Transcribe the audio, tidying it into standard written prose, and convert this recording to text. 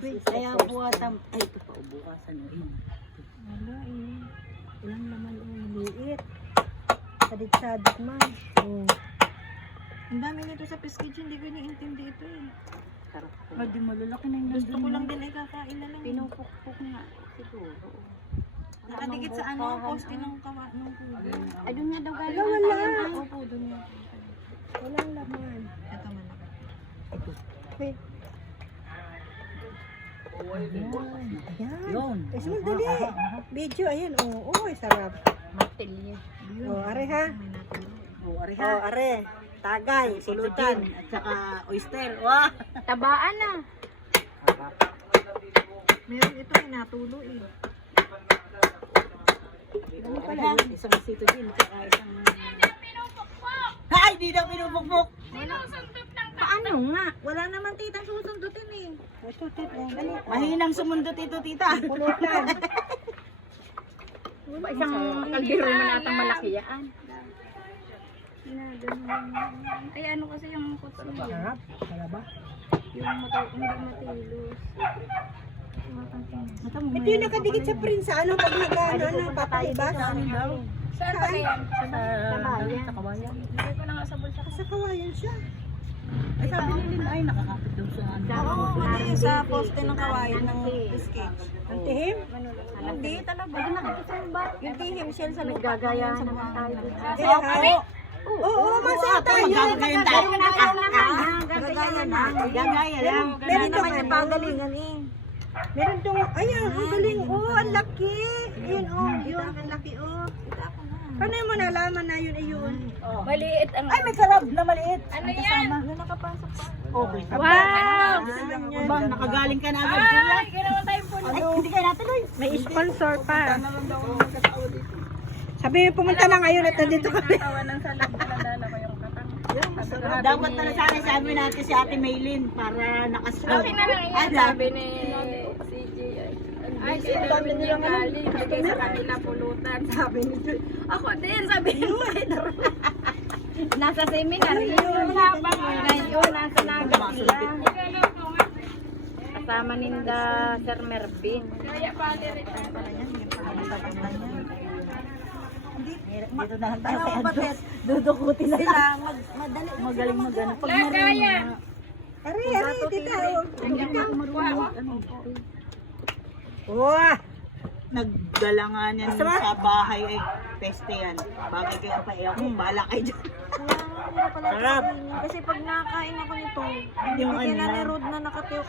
Kaya buwatan. Ay, ito pa, bukasan o yun. Wala eh. Ilang naman ang liit. Sadik-sadik man. Oh. Ang dami nito sa package, hindi ko iniintindi ito eh. Sarap po. Hindi malalaki na yung Gusto ko lang din ay kakain na lang. Pinupukpuk nga siguro. Nakadikit sa ano, poste ng kawa ng kubo. Ay, doon nga daw galing. Wala. Opo, doon nga. Walang laman. Ito malaki. Ito. Wait. Ayan. Yun. Eh, dali. Video, ayan. Oo, ay sarap. Martilyo. Oh, are ha. O, are Oh, are. Tagay, pulutan. At saka oyster. Wah! Tabaan na. Meron ito, natulo eh. Ano pala? Isang sito din. Saka isang... Ay, di daw pinupukpuk. Paano nga? Wala naman titang susundutin eh. Ito, tit. Dali. Mahinang sumundot ito, tita. Pulutan. Isang kaldero naman atang malaki yan. Ay ano kasi yung kutsa niya. Sarap. Wala ba? Yung hindi matilos. Ito yung nakadikit sa print sa ano, pag nag-ano, papalibas. Saan ba yan? Sa kawayan. Hindi ko na nga sa bulsa. Sa kawayan siya. Ay, sabi nila, ay, nakakapit daw sa ano. Oo, ano yung sa poste ng kawayan ng sketch. Ang tihim? Hindi talaga. Yung tihim shell sa lupa. Gagayahan naman tayo. Kaya oo, masaya tayo. Gagayan tayo. Gagayan na. Gagaya lang. Meron naman yung pagalingan eh. Meron tong, ayan, ang galing. Oh, ang laki. Yun, oh, yun, ang laki, oh. Paano mo nalaman na yun, yun? Maliit ang... Ay, may sarap na maliit. Ano yan? Ano nakapasok pa? Okay. Wow! Ba, nakagaling ka na agad, kuya. Ay, ginawa tayong puno. Ay, hindi kayo natuloy. May sponsor pa. Sabi mo pumunta na ngayon at nandito kami. Tawanan sa loob na dala ko yung katang. Dapat pala sana sabi natin si Ate Maylin para nakasabi. Okay na lang yan, sabi ni CJ. Ay, sabi niya galing, bigay sa kanila pulutan. Sabi ni Joy. Ako din, sabi niyo. Nasa seminar yun. Ngayon, nasa Naga sila. Kasama ninda Sir Mervin. Kaya pala rin. Dito na lang tayo kay Andres. Dudukutin na Sila, lang. madali. Magaling magano. Pag marunong. Ari, tita. Ano? Wah! Naggalangan yan sa bahay ay peste yan. Bagay kayo pa eh. Kung bala kayo dyan. Sarap. Kasi pag nakain ako nito, hindi Yung ko ano na lang. ni Rod na nakatiyo.